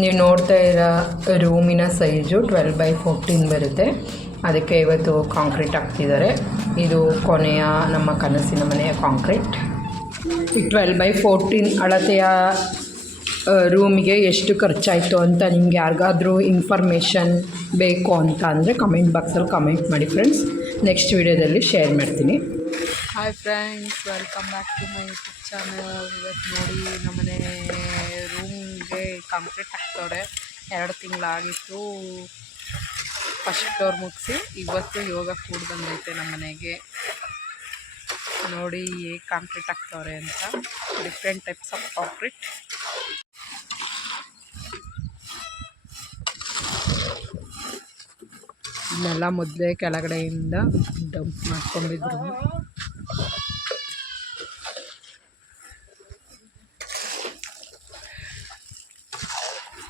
ನೀವು ನೋಡ್ತಾ ಇರೋ ರೂಮಿನ ಸೈಜು 12x14 ಬರುತ್ತೆ. ಅದಕ್ಕೆ ಇವತ್ತು ಕಾಂಕ್ರೀಟ್ ಹಾಕ್ತಿದ್ದಾರೆ. ಇದು ಕೊನೆಯ ನಮ್ಮ ಕನಸಿನ ಮನೆಯ ಕಾಂಕ್ರೀಟ್. ಈ 12x14 ಅಳತೆಯ ರೂಮಿಗೆ ಎಷ್ಟು ಖರ್ಚಾಯಿತು ಅಂತ ನಿಮ್ಗೆ ಯಾರಿಗಾದ್ರೂ ಇನ್ಫಾರ್ಮೇಷನ್ ಬೇಕು ಅಂತ ಅಂದರೆ ಕಮೆಂಟ್ ಬಾಕ್ಸಲ್ಲಿ ಕಮೆಂಟ್ ಮಾಡಿ ಫ್ರೆಂಡ್ಸ್. ನೆಕ್ಸ್ಟ್ ವಿಡಿಯೋದಲ್ಲಿ ಶೇರ್ ಮಾಡ್ತೀನಿ. Hi friends, welcome back to my YouTube channel. ಇವತ್ತು ನೋಡಿ ನಮ್ಮನೆ ರೂಮ್ಗೆ ಕಾಂಕ್ರೀಟ್ ಹಾಕ್ತವ್ರೆ. 2 ತಿಂಗಳಾಗಿತ್ತು ಫಸ್ಟ್ ಫ್ಲೋರ್ ಮುಗಿಸಿ. ಇವತ್ತು ಯೋಗ ಕೂಡ ಬಂದೈತೆ ನಮ್ಮ ಮನೆಗೆ. ನೋಡಿ ಹೇಗೆ ಕಾಂಕ್ರೀಟ್ ಹಾಕ್ತವ್ರೆ ಅಂತ. Different types of concrete. ಇದನ್ನೆಲ್ಲ ಮೊದಲೇ ಕೆಳಗಡೆಯಿಂದ ಡಂಪ್ ಮಾಡ್ಕೊಂಡಿದ್ರು.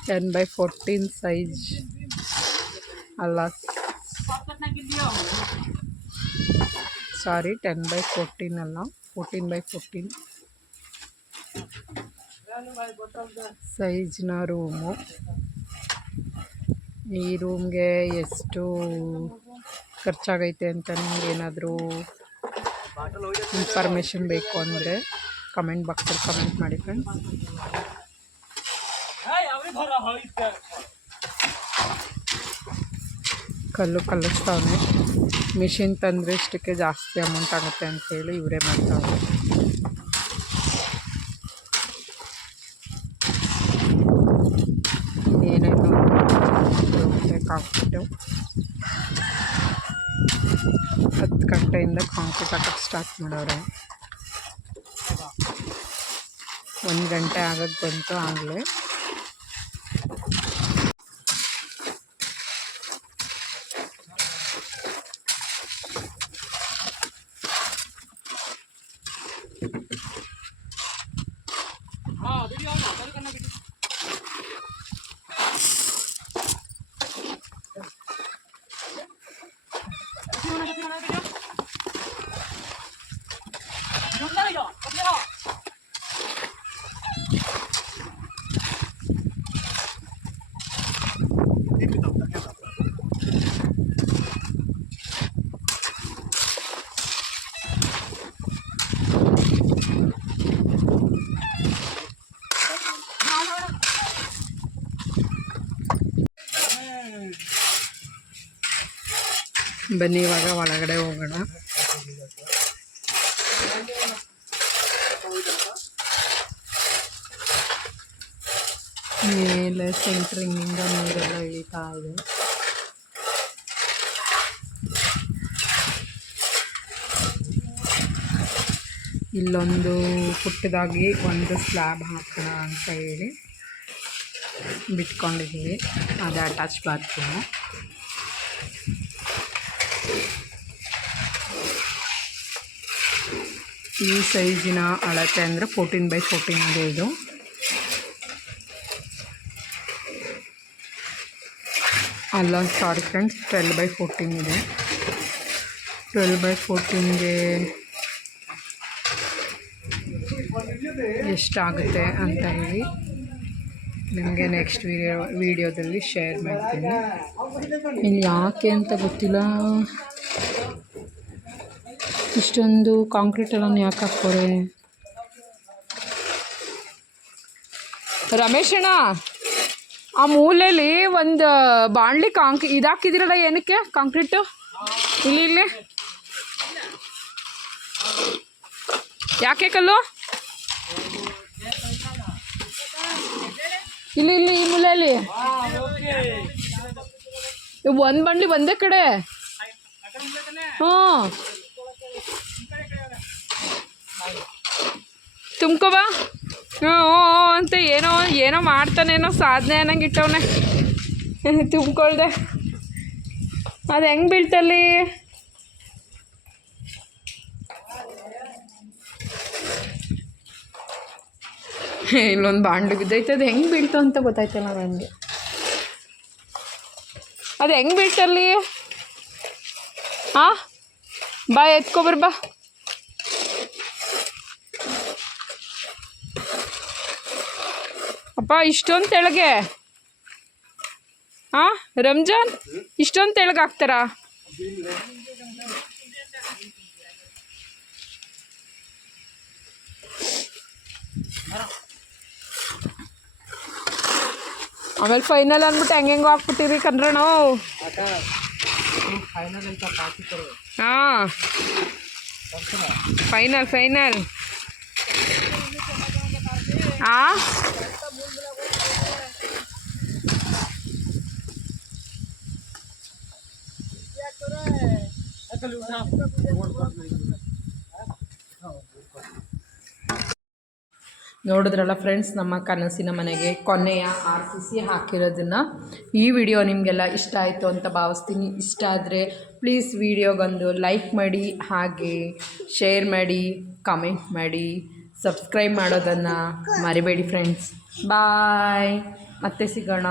ಟೆನ್ ಬೈ 14 ಸೈಜ್ ಅಲ್ಲ, ಸಾರಿ 10x14 ಅಲ್ಲ, 14x14 ಸೈಜ್ನ ರೂಮು. ಈ ರೂಮ್ಗೆ ಎಷ್ಟು ಖರ್ಚಾಗೈತೆ ಅಂತ ನಿಮ್ಗೆ ಏನಾದರೂ ಇನ್ಫಾರ್ಮೇಷನ್ ಬೇಕು ಅಂದರೆ ಕಮೆಂಟ್ ಬಾಕ್ಸಲ್ಲಿ ಕಮೆಂಟ್ ಮಾಡಿ ಫ್ರೆಂಡ್ಸ್. ಕಲ್ಲು ಕಲಿಸ್ತಾವನೆ. ಮಿಷಿನ್ ತಂದರೆ ಇಷ್ಟಕ್ಕೆ ಜಾಸ್ತಿ ಅಮೌಂಟ್ ಆಗುತ್ತೆ ಅಂತೇಳಿ ಇವರೇ ಮಾಡ್ತಾವೆ. ಏನೇನು ಕಾಂಕ್ರೀಟು 10 ಗಂಟೆಯಿಂದ ಕಾಂಕ್ರೀಟ್ ಹಾಕಕ್ಕೆ ಸ್ಟಾರ್ಟ್ ಮಾಡೋರೆ. 1 ಗಂಟೆ ಆಗಕ್ಕೆ ಬಂತು ಆಗಲೇ. ಬನ್ನಿ ಇವಾಗ ಒಳಗಡೆ ಹೋಗೋಣ. ಮೇಲೆ ಸೆಂಟ್ರಿಂಗಿಂದ ನೀರೆಲ್ಲ ಇಳಿತಾ ಇದೆ. ಇಲ್ಲೊಂದು ಪುಟ್ಟದಾಗಿ ಒಂದು ಸ್ಲ್ಯಾಬ್ ಹಾಕೋಣ ಅಂತ ಹೇಳಿ ಬಿಟ್ಕೊಂಡಿದ್ದೀವಿ. ಅದೇ ಅಟ್ಯಾಚ್ ಬಾತ್ರೂಮು. ಈ ಸೈಜಿನ ಅಳತೆ ಅಂದರೆ 14x14 ಇದೆ ಇದು. ಅಲ್ಲ ಸಾರಿ ಫ್ರೆಂಡ್ಸ್, 12x14 ಇದೆ. 12x14ಗೆ ಎಷ್ಟಾಗುತ್ತೆ ಅಂತ ಹೇಳಿ ನಿಮಗೆ ನೆಕ್ಸ್ಟ್ ವಿಡಿಯೋದಲ್ಲಿ ಶೇರ್ ಮಾಡ್ತೀನಿ. ಇಲ್ಲಿ ಯಾಕೆ ಅಂತ ಗೊತ್ತಿಲ್ಲ ಇಷ್ಟೊಂದು ಕಾಂಕ್ರೀಟೆಲ್ಲ ಯಾಕೆ ಹಾಕ್ಕೋರೆ. ರಮೇಶಣ್ಣ, ಆ ಮೂಲೆಯಲ್ಲಿ ಒಂದು ಬಾಣಲಿ ಇದಾಕಿದಿರಲ್ಲ, ಏನಕ್ಕೆ ಕಾಂಕ್ರೀಟು? ಇಲ್ಲಿ ಯಾಕೆ ಕಲ್ಲು? ಇಲ್ಲಿ ಈ ಮೂಲೆಯಲ್ಲಿ ಒಂದು ಬಂಡ್ಲಿ ಒಂದೇ ಕಡೆ. ಹ್ಞೂ, ತುಂಬ್ಕೊಬಾ. ಹ್ಞೂ ಅಂತ ಏನೋ ಮಾಡ್ತಾನೇನೋ ಸಾಧನೆ ಅನ್ನಂಗೆ ಇಟ್ಟವನೆ. ತುಂಬ್ಕೊಳ್ದೆ ಅದು ಹೆಂಗೆ ಬೀಳ್ತಲ್ಲಿ? ಇಲ್ಲೊಂದು ಬಾಂಡು ಬಿದ್ದೈತೆ. ಅದು ಹೆಂಗೆ ಬೀಳ್ತು ಅಂತ ಗೊತ್ತಾಯ್ತಲ್ಲ ನನಗೆ. ಅದು ಹೆಂಗೆ ಬೀಳ್ತಲ್ಲಿ? ಹಾಂ, ಬಾ ಎತ್ಕೊಬರ್ ಬಾ. ಅಪ್ಪ ಇಷ್ಟೊಂದು ತೆಳಗೆ ಹಾಂ ರಂಜಾನ್ ಇಷ್ಟೊಂದು ತೆಳಗಾಗ್ತಾರಾ? ಆಮೇಲೆ ಫೈನಲ್ ಅಂದ್ಬಿಟ್ಟು ಹೆಂಗೆಂಗೋ ಹಾಕ್ಬಿಟ್ಟಿರಿ ಕಣ್ರಣ. ಹಾಂ ಫೈನಲ್ ಹಾಂ ನೋಡಿದ್ರಲ್ಲ ಫ್ರೆಂಡ್ಸ್, ನಮ್ಮ ಕನಸಿನ ಮನೆಗೆ ಕೊನೆಯ RCC ಹಾಕಿರೋದನ್ನು. ಈ ವಿಡಿಯೋ ನಿಮಗೆಲ್ಲ ಇಷ್ಟ ಆಯಿತು ಅಂತ ಭಾವಿಸ್ತೀನಿ. ಇಷ್ಟ ಆದರೆ ಪ್ಲೀಸ್ ವಿಡಿಯೋಗೊಂದು ಲೈಕ್ ಮಾಡಿ, ಹಾಗೆ ಶೇರ್ ಮಾಡಿ, ಕಮೆಂಟ್ ಮಾಡಿ, ಸಬ್ಸ್ಕ್ರೈಬ್ ಮಾಡೋದನ್ನು ಮರಿಬೇಡಿ ಫ್ರೆಂಡ್ಸ್. ಬಾಯ್, ಮತ್ತೆ ಸಿಗೋಣ.